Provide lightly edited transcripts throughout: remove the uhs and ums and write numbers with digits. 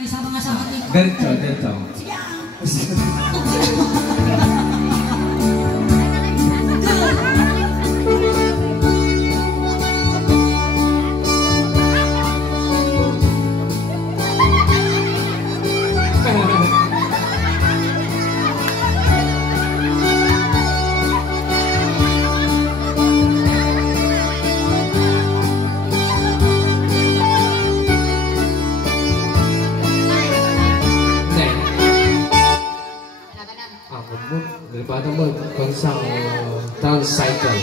may sama-sama dito. Diretso. Sige. Daripada mo kung sa tricycle.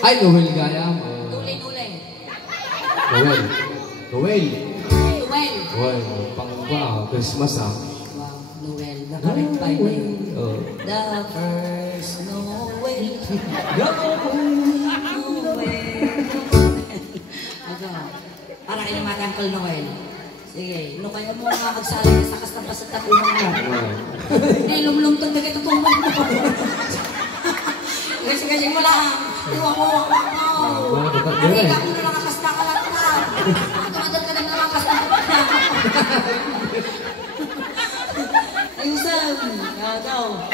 Ay, Noel gaya. Noel. Pang Christmas ah. Noel, the correct time na yun. The first Noel. Para kayo naman Uncle Noel. Sige, no kaya mo nga magsali sa kastampas at tapunan mo. Eh, lumlumtong na kita tumag mo. Kasi mo lang. Iwan mo. Nakika mo na nakakasta ka lang na. Tumadal ka na nakakasta ka na. Ayusan. Daw.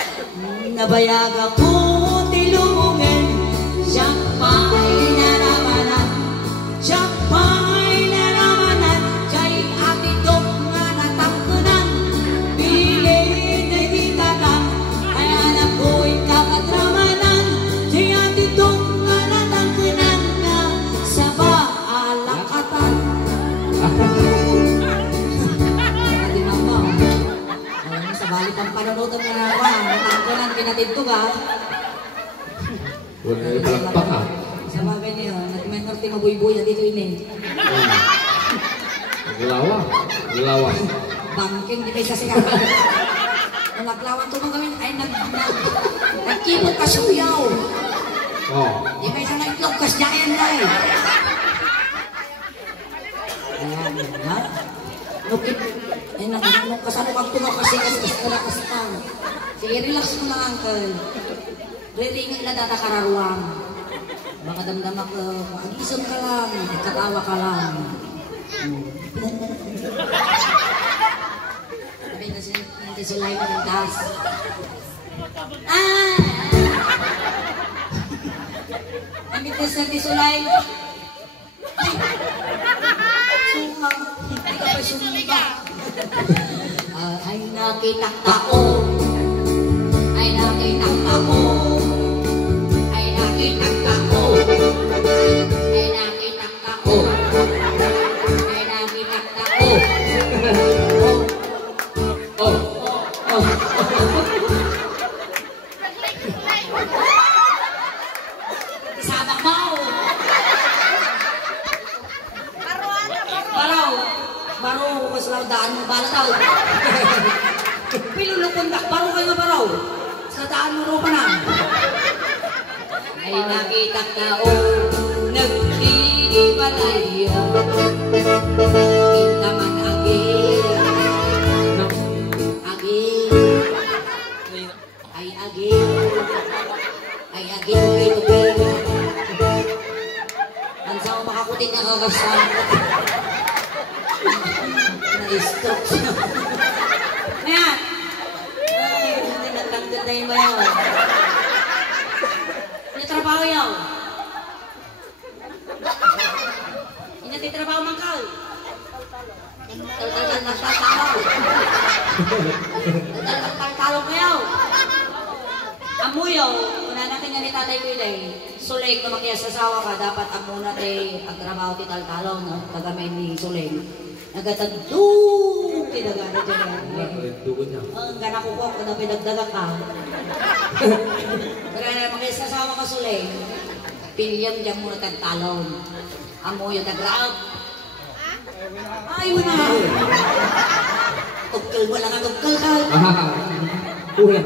Nabayag ako tilungin. Siyang pa'y naramanan. Siyang pa'y naramanan. Kay ati dok nga natangkunan. Bilin na hitatan. Ay anak ko'y kakadramanan. Kay ati dok nga natangkunan na sa baalakatan. Ati mama. Sa balik ang panonood ng mga natangkunan. Pinatid ko ba? Wala yung palakpak ha. Sa bagay niyo, may norte mabuy-buya dito ini. Lawa. Bangking di kayo kasi kami. Nung naglawan ito gawin, ay nagkipot ka suyaw. Di may isa nag-itlog kas dyan na eh. Ayan, ha? Nukit, ay nung kasalukang tumaw kasi kas-kas-kas-kas. Sige, relax mo lang, uncle. Riringin na datakararuang. Baka damdama ko, agisam ka lang, katawa ka lang. Sabi na si Sulay mo ng taas. Namitas na si Sulay. Suma, hindi ka pa sumba. Ay nakitang tao. Ay nakitang tao. Ay nakitang tao. Ay nakitang tao. Ay nakitang tao. Isabak mo. Baro ko sa daan mo bala daw. Pilulukundak baro kayo baro. Sa daan mo ro pa na. Ay nakitang tao, nagdidibalaya. Kita man agil. Ay agil. Ay agil. Ang saan makakutin na kakasan. Na-stroke siya. Ayan. Ay, hindi natanggal na yung bayaw. Trabaho yaw. Hindi trabaho mangkal. Talong ko yaw. Amuyaw, una natin nga ni tatay ko ilay. Sulay ko makiyasasawa ka, dapat amuna tayo ang trabaho ti taltalong, no? Tagamay ni Sulay. Nagatagdug, tinagana dyan. Ang gana ko ko, na pinagdaga ka. Kaya makiyasasawa ka Sulay. Pilyam dyan muna taltalong. Amuyaw nagraab. Ay, wala. Tugkal mo lang ang tugkal ka. Ulan.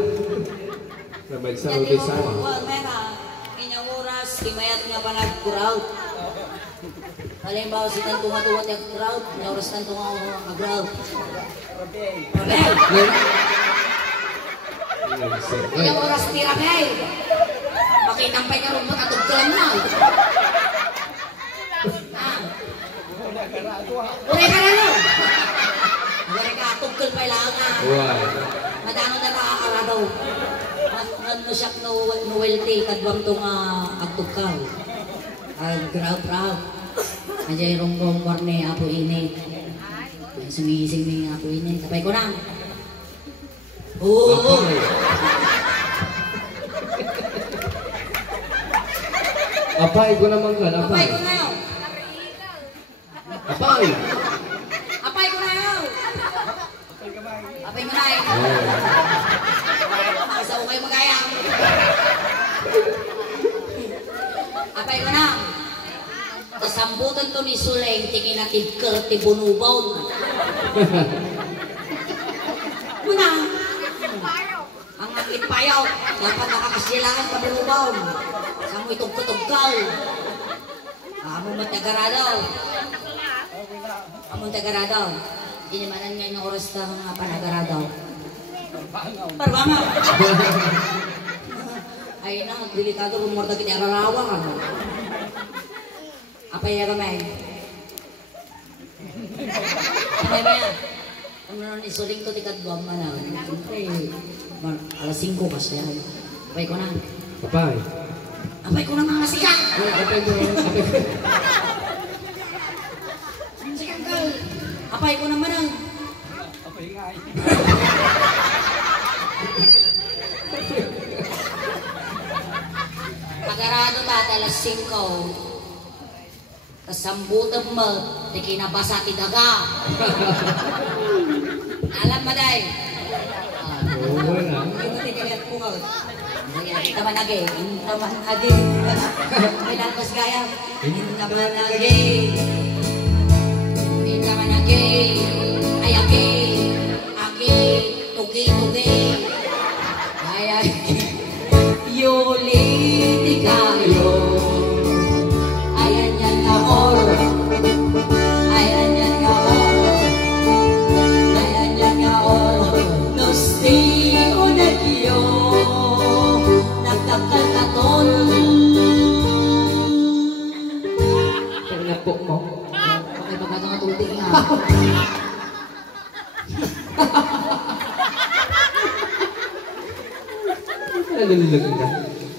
Ramay sa ulit sama. Inyang oras, imayat nga pa nag-crowd. Halimbawa si Tantunga tuwat yung crowd, inyang oras Tantunga ang crowd. Inyang oras tira kay. Makitang pa niya rumpot at tugkalan na. Ure ka na no? Uy. Madano na nakakaraw. Ano siya novelty kadwang to nga agtukal. Graw. Ajay ronggong warne apo ini. Sumising ni apo ini. Tapay ko na. Oo. Apay ko naman ka. Apay ko na yun. Apay. Apay ko na yun. Apay ko na yun. Makasa ko kayo magayang. Apay ko na. Kasambutan to ni Suleng, tingin na tigker, tibunubaw. Muna. Ang angit payaw, dapat nakakasilangan pa bunubaw. Sa mo itong kutugkal. Among matagaradaw. Among tagaradaw. Inimanan nga yung oras na mga panagaradaw. Parbangaw. Ay na, delikado rumorda kita ararawan. Apa ya kamay? Kamay ba yan? Kung naman isuling to tikat buwang man na. Siyempre, alas 5 kasi yan. Apay ko na. Apay. Apay ko na mga siya! Apay ko. Sige, Uncle. Apay ko naman ang. Apay nga eh. Pagarado tata alas 5. Kasambutan mo, di kinabasa ti daga. Alam ba day? Oo na. Ito titigat ko ka. Intaman agi. Pinalpas gaya. Intaman agi. Ay agi. Tugi. Ay. Yuli di kayo. Ayan yan nga or. Nosti o nagyo. Nagdakal ka tol. Pagnapo mo. Okay, magkata nga tulti nga. Nalulog ka.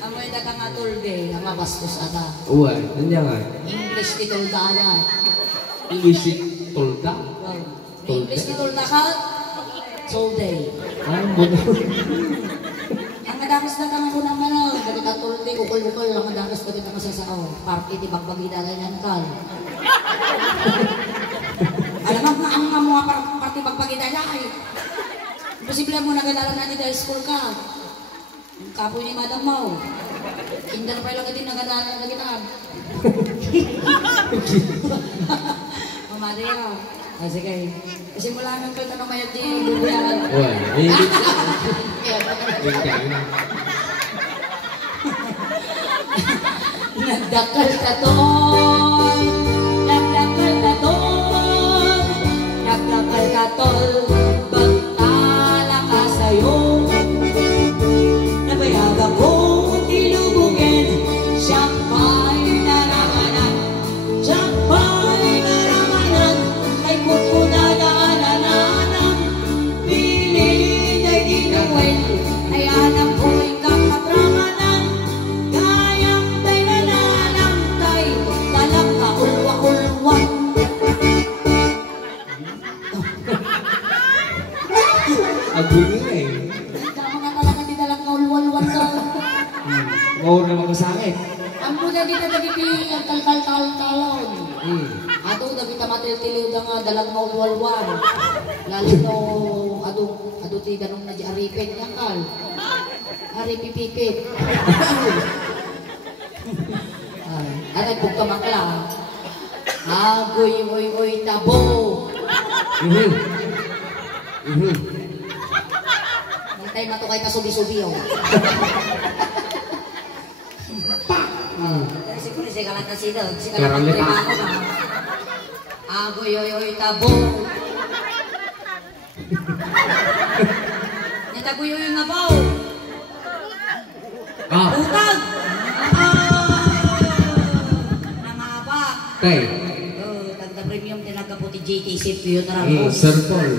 Amoy na ka nga tulde. Ang mabastos ata. Uy. Ano nga? English ni tulda na. English tolda. English ni tulda ka. Solday. Ano mo na? Ang madakas na kang unang manang. Ganita tulde. Kukul-kukul. Ang madakas na kita masasao. Party di bagbagida ganyan kal. Alam mo, ang mga party bagbagida niya ay. Posible mo nagadalan na dito school ka. Kapoy ni Madam Mau. Kindan pa lang din nagadalan na gitaan. Mamadi ka. Sige. Kasi mula nang kalta ng mayat di bubuyan. Uy. Nagdakal ka tol. Nagdakal ka tol. Nagdakal ka tol. Bagtala ka sa'yo. Nabayaga ko tilubugin. Siya pa'y naramanan. Siya pa'y naramanan. Ay kukunadaanan. Pilit ay ginuwin. Ay anak ko'y kakapramanan. Kayang tay nalalang tay. Talang ka ulwa-ulwan. Agulo na eh. Tama nga talaga di talang ka ulwan-ulwan ka. Mawag naman ko sa akin. Ang muna dito nagiti ang tal-tal-tal-talon. Ato nagita matil-tiliw da nga dalang maulwalwan. Lalo no ado ti ganong na di aripin nga kal. Aripipipip. Aray bugka makla. Agoy oy tabo. Nantay matukay ka subi-subi oh. Siguro si kalata sila. Si kalata trima ako ba? Agoy oy tabo. Natagoy oy nga ba? Utang! Nangaba. Tay. Tagda premium tinaga po ti JTC yun na lang. Sir Paul.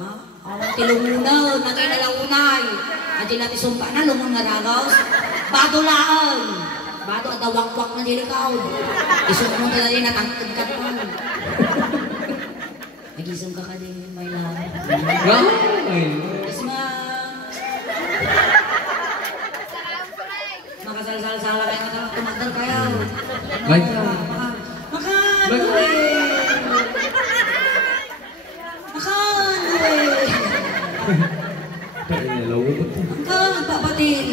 Ha? Tilungunan, nakinalaunay. At natin sumpa na, lumon nga ragaw. Badulaan. Bado at wakwak na dilikaw. Isumpa mo talaga yung natangkad ka mo. Nagising ka ka din, may lang. Isma. Makasal-sal-sala kayo nga tumagal kayo. Baik. Makan, Noel! Makan, Noel! Makan, papatil!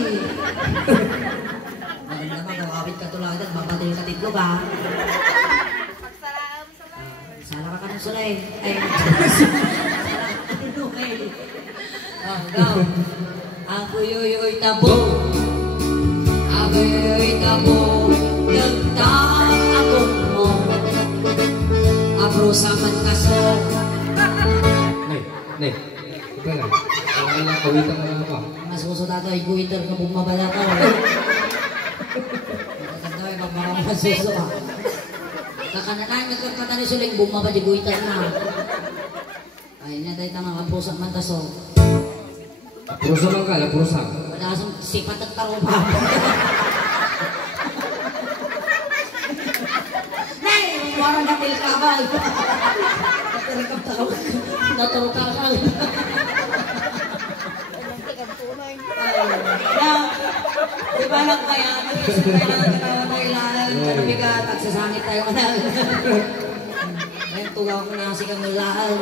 Maganda ka, kawawit ka tuladan, papatil ka titlo ka. Sala ka kanong sulay. Ay, Noel. Go. Ako yoyoy tabo. Ako yoyoy tabo. Nagtang akong mo. Abro sa mantaso. Nay. Ika nga. Ang lang kawitan ka na pa. Mas gusto tato ay guiter ka bumabala ka. Maganda ay magmakamasuso ka. Kakananay, nagkakatani suling bumaba di guiter na. Ay, natay tama ka abro sa mantaso. Prusa lang ka, prusa. Wala kasang sipat at tarupa. Nay, warang natil ka ba? Natirikap tawag. Naturuta ka. Di ba lang kaya? Nag-isip kayo lang kanawa tayo lalang. Kanubigat, pagsasangit tayo ka na. Ngayon, tugaw ko na kasi kang lalang.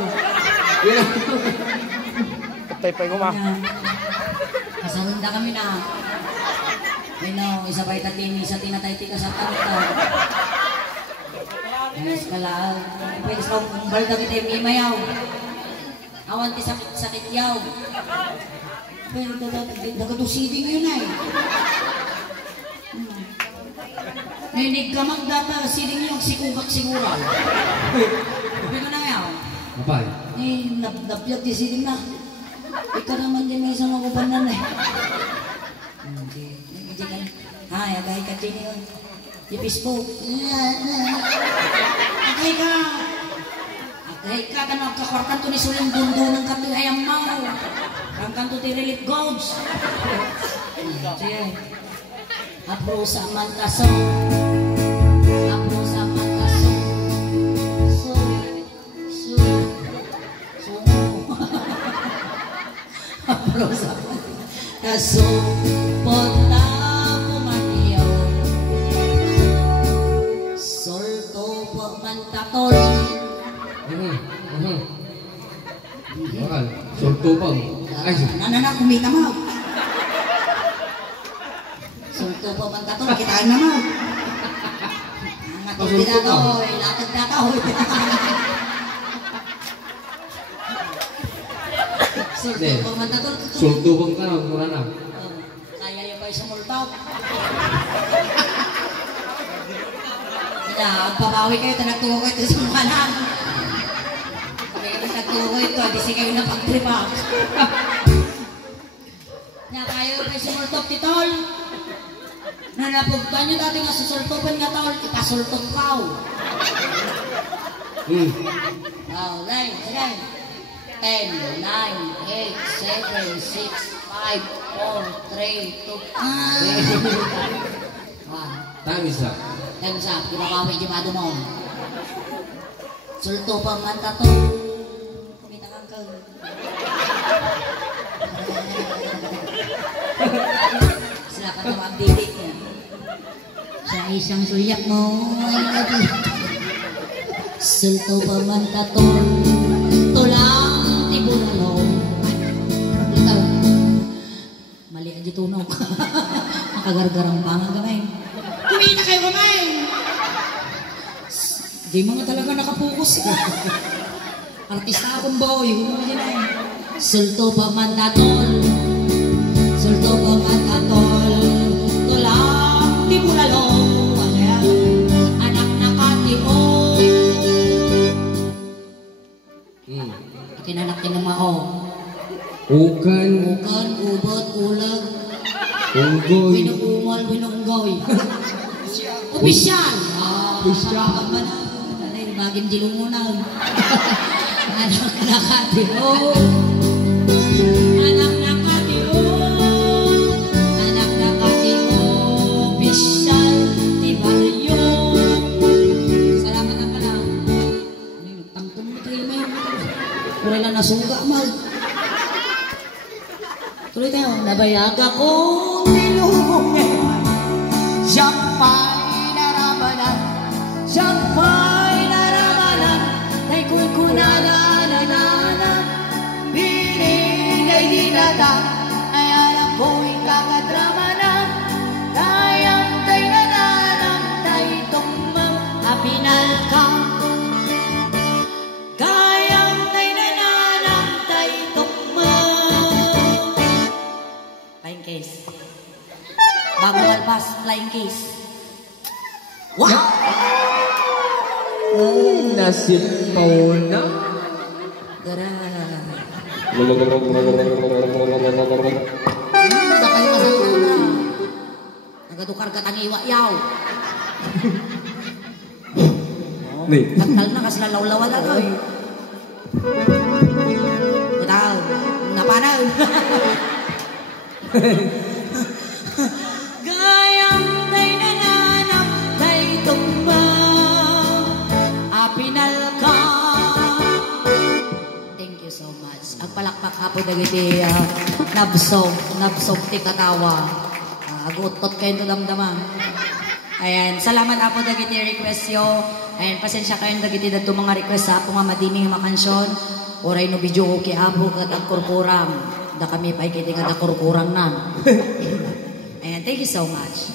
Tay-tay ko ma. Kasahunda kami na. May isa pa itatin, isa tinatay tika sa tanta. Ayos ka lang. Pwede sa kumbal na kita yung imayaw. Awan ti sakit yaw. Pero nagadusiding yun ay. Ninig ka magdata, siding yung sikugak siguraw. Pero na yaw. Apa? Napiyag ti siding na. Ikaw naman din may isang makubanan eh. Hindi ka na. Ay, agay ka din yun. Ipis po. Agay ka. Agay ka. Kanang kakwarkan to ni Suling Dundo ng katoy ayang mau. Ang kanto ti Relief Gods. Sige. Apro sa mantaso. Apro sa mantaso. Rosa kaso pota kumaniyaw solto po mantatol Bakal, solto pa. Ay, nanana kumita mo solto po mantatol kitaan na mo angatol din ako ilatag na ako solto po mantatol solto bang ka na, mura na. kaya yung pa isang multaw. Pagpapawi kayo, tanagtuwa ko ito sa mga lang. Pag kayo tanagtuwa ko ito, di si kayo napag-tripak. Kaya yung pa isang multaw, titol. Nanapugtan nyo dati nga susultopan nga tol, ipasultop kao. Line, sige. 10, 9, 8, 7, 6, 5, 4, 3, 2, 1. Time is up. Time's up. Kinakawi di ba mo? Sulto pa man tato. Kumita kang kag. Sila ka naman dilit niya. Sa isang suyak mo. Sulto pa man tato. Tulang tibunalong. Ikaw. Mali ang tunog. Makagargarang pangang gamay. Kumita kayo gamay. Di mga talaga nakapokus. Artista akong boy. Sulto pa man tatol. Sulto pa man tatol. Tulang tibunalong. Anak na katio. Kinanak din naman ako. Ukan. Ukan, ubot, ulag. Unggoy. Winugumal, winunggoy. Opisyal. Opisyal. Bagim dilungunan. Anak na katio. Anak na katiro, anak na katiro, bisyal, di baryo. Salamat na pala. Tangtong mo tayo may. Wala lang nasuga, mal. Tuloy tayo. Nabayag akong nilubungin, siyang pa'y naramanan, siyang pa'y naramanan, ay kukunadananan, binigay dinatang, ay alam ko'y kakadrama na, kayang tay nananang, tay tumang apinal ka. Kayang tay nananang, tay tumang. Flying kiss. Bago alpas, flying kiss. Wow! Nasintaw na. Gara. Nasintaw Udah kayo kasama. Nagatukar ka tangiwa yaw. Nih. Nagtal na kasi lalaw-lawa lang ko eh. Betal. Napanaw. Gayang tay nananap, tay tumbang, apinal ka. Thank you so much. Ang palakpak hapo dagiti nabsog ti katawa. Agutot kayo damdama. Ayan, salamat apo dagiti request yo. Ayan, pasensya kayo dagiti dagito mga request sa apo nga madiming mga kansyon. Oray no video okay apo kat ang kurkurang. Da kami pa ikiti nga da kurkurang na. Ayan, thank you so much.